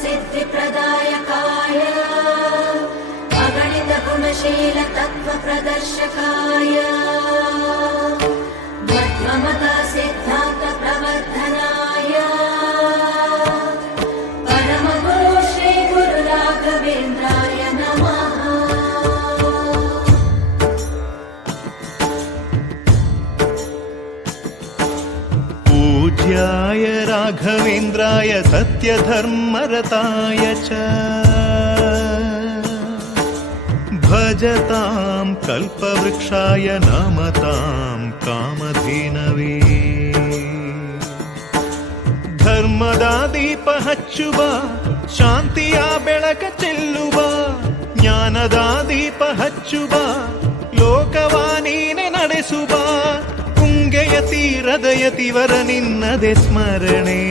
सिद्धिप्रदायकाय अगणित गुणशील तत्त्वप्रदर्शकाय मध्वमता सिद्धान्त प्रवर्धनाय परमगुरु श्री गुरु राघवेन्द्राय नमः। पूज्याय राघवेन्द्राय सत्यधर्मरताय च भजतां कल्पवृक्षाय नमतां कामधेनवे। ಧರ್ಮದ ದೀಪ ಹಚ್ಚುವ ಶಾಂತಿಯ ಬೆಳಕ ಚೆಲ್ಲುವ ಜ್ಞಾನದ ದೀಪ ಹಚ್ಚುವ ಲೋಕವ ನೀನೆ ನಡೆಸುವ ಕುಂಗೆಯ ತೀರದ ಯತಿವರ ನಿನ್ನದೆ ಸ್ಮರಣೆ